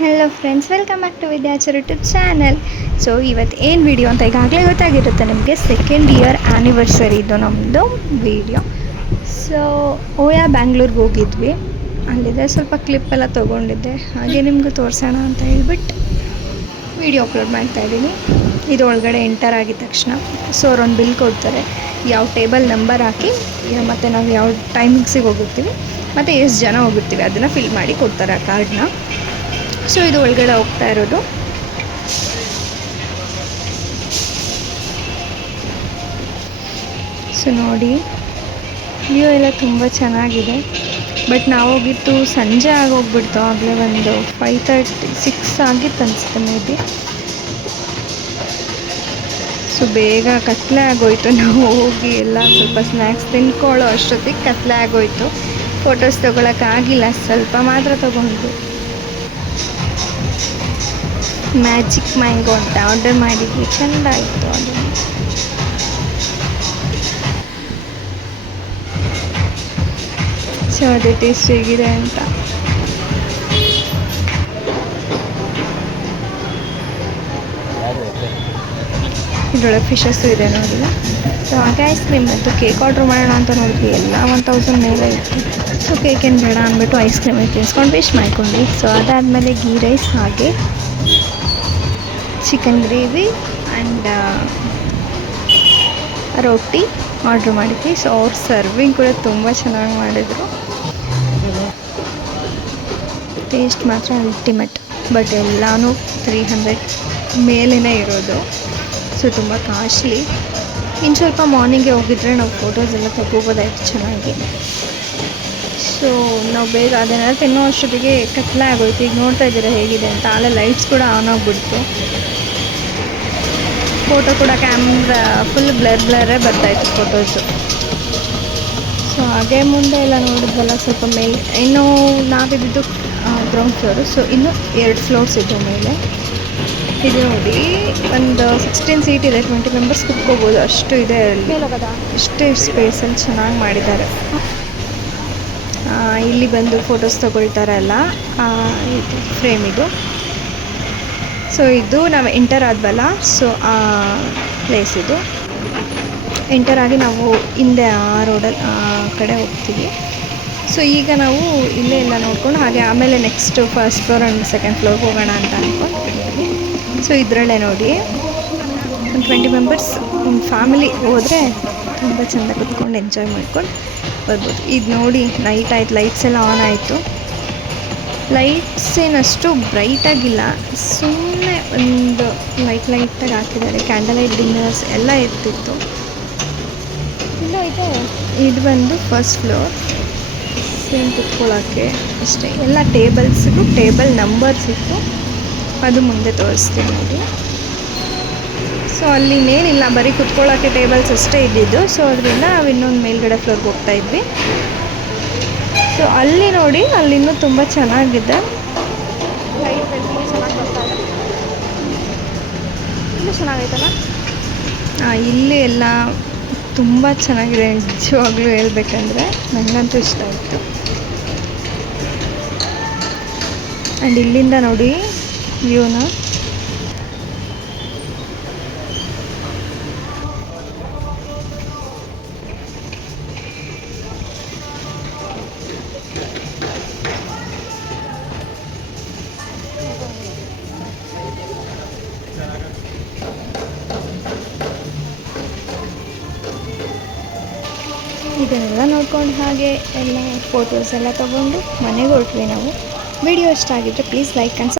Hello friends, welcome back to Vidyachar YouTube channel. So ಇವತ್ತು ಏನು video ಅಂತ ಈಗಾಗಲೇ ಗೊತ್ತಾಗಿರುತ್ತೆ ನಿಮಗೆ. ಸೆಕೆಂಡ್ ಇಯರ್ ಆ್ಯನಿವರ್ಸರಿ ಇದು ನಮ್ಮದು ವೀಡಿಯೋ. ಸೊ ಓಯಾ ಬ್ಯಾಂಗ್ಳೂರ್ಗೆ ಹೋಗಿದ್ವಿ. ಅಲ್ಲಿದೆ ಸ್ವಲ್ಪ ಕ್ಲಿಪ್ಪೆಲ್ಲ ತೊಗೊಂಡಿದ್ದೆ, ಹಾಗೆ ನಿಮಗೂ ತೋರಿಸೋಣ ಅಂತ ಹೇಳ್ಬಿಟ್ಟು ವೀಡಿಯೋ ಅಪ್ಲೋಡ್ ಮಾಡ್ತಾಯಿದ್ದೀನಿ. ಇದು ಒಳಗಡೆ ಎಂಟರ್ ಆಗಿದ ತಕ್ಷಣ ಸೊ ಅವ್ರೊಂದು ಬಿಲ್ ಕೊಡ್ತಾರೆ. ಯಾವ ಟೇಬಲ್ ನಂಬರ್ ಹಾಕಿ ಮತ್ತು ನಾವು ಯಾವ ಟೈಮಿಂಗ್ಸಿಗೆ ಹೋಗಿರ್ತೀವಿ ಮತ್ತು ಎಷ್ಟು ಜನ ಹೋಗಿರ್ತೀವಿ ಅದನ್ನು ಫಿಲ್ ಮಾಡಿ ಕೊಡ್ತಾರೆ ಆ ಕಾರ್ಡನ್ನ. ಸೊ ಇದು ಒಳಗಡೆ ಹೋಗ್ತಾ ಇರೋದು. ಸೊ ನೋಡಿ, ವ್ಯೂ ಎಲ್ಲ ತುಂಬ ಚೆನ್ನಾಗಿದೆ. ಬಟ್ ನಾವು ಹೋಗಿತ್ತು ಸಂಜೆ ಆಗೋಗ್ಬಿಡ್ತು, ಆಗಲೇ ಒಂದು 5:30 6 ಆಗಿತ್ತು ಅನಿಸುತ್ತೆ ಮೇ ಬಿ. ಸೊ ಬೇಗ ಕತ್ಲೆ ಆಗೋಯ್ತು. ನಾವು ಹೋಗಿ ಎಲ್ಲ ಸ್ವಲ್ಪ ಸ್ನ್ಯಾಕ್ಸ್ ತಿನ್ಕೊಳ್ಳೋ ಅಷ್ಟೊತ್ತಿಗೆ ಕತ್ಲೆ ಆಗೋಯ್ತು. ಫೋಟೋಸ್ ತೊಗೊಳಕ್ಕಾಗಿಲ್ಲ, ಸ್ವಲ್ಪ ಮಾತ್ರ ತೊಗೊಂಡ್ವಿ. ಮ್ಯಾಜಿಕ್ ಮ್ಯಾಂಗೋ ಅಂತ ಆರ್ಡರ್ ಮಾಡಿದ್ವಿ, ಚೆಂದ ಆಯಿತು ಅದು. ಸೊ ಅದೇ ಟೇಸ್ಟ್ ಹೇಗಿದೆ ಅಂತ. ಇದರೊಳಗೆ ಫಿಶಸ್ಸು ಇದೆ ನೋಡಿ. ಸೊ ಹಾಗೆ ಐಸ್ ಕ್ರೀಮ್ ಮತ್ತು ಕೇಕ್ ಆರ್ಡ್ರ್ ಮಾಡೋಣ ಅಂತ ನೋಡಿದ್ವಿ, ಎಲ್ಲ 1000 ಮೇಲೆ ಇತ್ತು. ಸೊ ಕೇಕ್ ಏನು ಬೇಡ ಅಂದ್ಬಿಟ್ಟು ಐಸ್ ಕ್ರೀಮ್ ತಿನ್ಸ್ಕೊಂಡು ವಿಶ್ ಮಾಡ್ಕೊಂಡ್ವಿ. ಸೊ ಅದಾದಮೇಲೆ ಗೀ ರೈಸ್ ಹಾಗೆ ಚಿಕನ್ ಗ್ರೇವಿ ಆ್ಯಂಡ್ ರೊಟ್ಟಿ ಆರ್ಡ್ರ್ ಮಾಡಿದ್ವಿ. ಸೊ ಅವ್ರ ಸರ್ವಿಂಗ್ ಕೂಡ ತುಂಬ ಚೆನ್ನಾಗಿ ಮಾಡಿದರು. ಟೇಸ್ಟ್ ಮಾತ್ರ ಅಲ್ಟಿಮೇಟ್. ಬಟ್ ಎಲ್ಲನೂ 300 ಮೇಲೇ ಇರೋದು. ಸೊ ತುಂಬ ಕಾಸ್ಟ್ಲಿ. ಇನ್ನು ಸ್ವಲ್ಪ ಮಾರ್ನಿಂಗೆ ಹೋಗಿದ್ರೆ ನಾವು ಫೋಟೋಸ್ ಎಲ್ಲ ತಗೋಬೋದಾಯ್ತು ಚೆನ್ನಾಗಿ. ಸೊ ನಾವು ಬೇಗ ಅದನ್ನೆಲ್ಲ ತಿನ್ನೋ ಅಷ್ಟೊತ್ತಿಗೆ ಕತ್ಲೆ ಆಗೋಯ್ತು. ಈಗ ನೋಡ್ತಾ ಇದ್ದೀರಾ ಹೇಗಿದೆ ಅಂತ. ಆಮೇಲೆ ಲೈಟ್ಸ್ ಕೂಡ ಆನ್ ಆಗಿಬಿಡ್ತು. ಫೋಟೋ ಕೂಡ ಕ್ಯಾಮ್ರಾ ಫುಲ್ ಬ್ಲರೇ ಬರ್ತಾಯಿತ್ತು ಫೋಟೋಸು. ಸೊ ಹಾಗೆ ಮುಂದೆ ಎಲ್ಲ ನೋಡಿದ್ವಲ್ಲ, ಸ್ವಲ್ಪ ಮೇಲೆ ಇನ್ನೂ ನಾವಿದ್ದು ಗ್ರೌಂಡ್ ಫ್ಲೋರು. ಸೊ ಇನ್ನೂ 2 ಫ್ಲೋರ್ಸ್ ಇದ್ದವು ಮೇಲೆ. ಇದು ನೋಡಿ, ಒಂದು 16 ಸೀಟ್ ಇದೆ, 20 ಮೆಂಬರ್ಸ್ ಕುತ್ಕೋಬೋದು, ಅಷ್ಟು ಇದೆ ಅಲ್ಲಿ. ಇಷ್ಟೇ ಸ್ಪೇಸಲ್ಲಿ ಚೆನ್ನಾಗಿ ಮಾಡಿದ್ದಾರೆ. ಇಲ್ಲಿ ಬಂದು ಫೋಟೋಸ್ ತೊಗೊಳ್ತಾರಲ್ಲ, ಇದು ಫ್ರೇಮ್ ಇದು. ಸೊ ಇದು ನಾವು ಎಂಟರ್ ಆದ್ವಲ್ಲ, ಸೊ ಆ ಪ್ಲೇಸ್ ಇದು. ಎಂಟರ್ ಆಗಿ ನಾವು ಹಿಂದೆ ಆ ರೋಡಲ್ಲಿ ಆ ಕಡೆ ಹೋಗ್ತೀವಿ. ಸೊ ಈಗ ನಾವು ಇಲ್ಲೇ ಎಲ್ಲ ನೋಡ್ಕೊಂಡು ಹಾಗೆ ಆಮೇಲೆ next first floor and second ಫ್ಲೋರ್ಗೆ ಹೋಗೋಣ ಅಂತ ಅಂದ್ಕೊಂಡಿದ್ದೀವಿ. ಸೊ ಇದರಲ್ಲೇ ನೋಡಿ, ಒಂದು 20 ಮೆಂಬರ್ಸ್ ಒಂದು ಫ್ಯಾಮಿಲಿ ಹೋದರೆ ತುಂಬ ಚೆಂದ ಕುತ್ಕೊಂಡು ಎಂಜಾಯ್ ಮಾಡ್ಕೊಂಡು ಬರ್ಬೋದು. ಇದು ನೋಡಿ, ನೈಟ್ ಆಯ್ತು, ಲೈಟ್ಸ್ ಎಲ್ಲ ಆನ್ ಆಯಿತು. ಲೈಟ್ಸ್ ಏನಷ್ಟು ಬ್ರೈಟಾಗಿಲ್ಲ, ಸುಮ್ಮನೆ ಒಂದು ಲೈಟಾಗಿ ಹಾಕಿದ್ದಾರೆ. ಕ್ಯಾಂಡಲ್ ಲೈಟ್ ಡಿನ್ನರ್ಸ್ ಎಲ್ಲ ಇರ್ತಿತ್ತು. ಇಲ್ಲ ಇದೆ. ಇದು ಬಂದು ಫಸ್ಟ್ ಫ್ಲೋರ್. ಸೇಮ್ ಕುತ್ಕೊಳ್ಳೋಕ್ಕೆ ಅಷ್ಟೇ. ಎಲ್ಲ ಟೇಬಲ್ಸಿಗೂ ಟೇಬಲ್ ನಂಬರ್ಸ್ ಇತ್ತು, ಅದು ಮುಂದೆ ತೋರಿಸ್ತೀನಿ ನೋಡಿ. ಸೊ ಅಲ್ಲಿ ಮೇಲಿಲ್ಲ, ಬರೀ ಕುತ್ಕೊಳ್ಳೋಕ್ಕೆ ಟೇಬಲ್ಸ್ ಅಷ್ಟೇ ಇದ್ದಿದ್ದು. ಸೊ ಅದರಿಂದ ನಾವು ಇನ್ನೊಂದು ಮೇಲ್ಗಡೆ ಫ್ಲೋರ್ಗೆ ಹೋಗ್ತಾ ಇದ್ವಿ. ಸೊ ಅಲ್ಲಿ ನೋಡಿ, ಅಲ್ಲಿನ್ನೂ ತುಂಬ ಚೆನ್ನಾಗಿದೆ. ಲೈಟ್ ಚೆನ್ನಾಗಿ ಬರ್ತಾ ಇದೆ. ಇಲ್ಲೂ ಚೆನ್ನಾಗೈತಲ್ಲ. ಇಲ್ಲಿ ಎಲ್ಲ ತುಂಬ ಚೆನ್ನಾಗಿದೆ ನಿಜವಾಗ್ಲೂ ಹೇಳ್ಬೇಕಂದ್ರೆ. ನನಗಂತೂ ಇಷ್ಟ ಆಯಿತು. ಆ್ಯಂಡ್ ಇಲ್ಲಿಂದ ನೋಡಿ ವ್ಯೂನ. ಇದನ್ನೆಲ್ಲ ನೋಡ್ಕೊಂಡು ಹಾಗೆ ಎಲ್ಲ ಫೋಟೋಸ್ ಎಲ್ಲ ತೊಗೊಂಡು ಮನೆಗೆ ಹೊರಟ್ವಿ ನಾವು. ವಿಡಿಯೋ ಇಷ್ಟ ಆಗಿದ್ದರೆ ಪ್ಲೀಸ್ ಲೈಕ್ ಆ್ಯಂಡ್